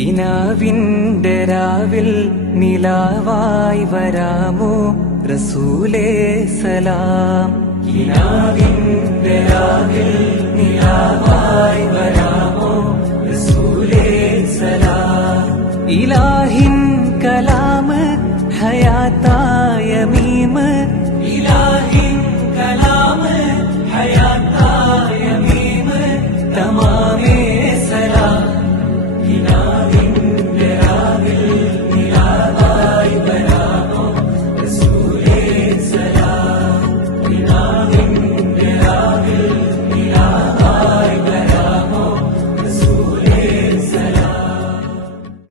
കിനാവിന്റെ രാവിൽ നിലാവായി വരാമോ റസൂലേ സലാം. കിനാവിന്റെ രാവിൽ നിലാവായി വരാമോ റസൂലേ സലാം. ഇലാഹിൻ കലാം ഹയാത്താ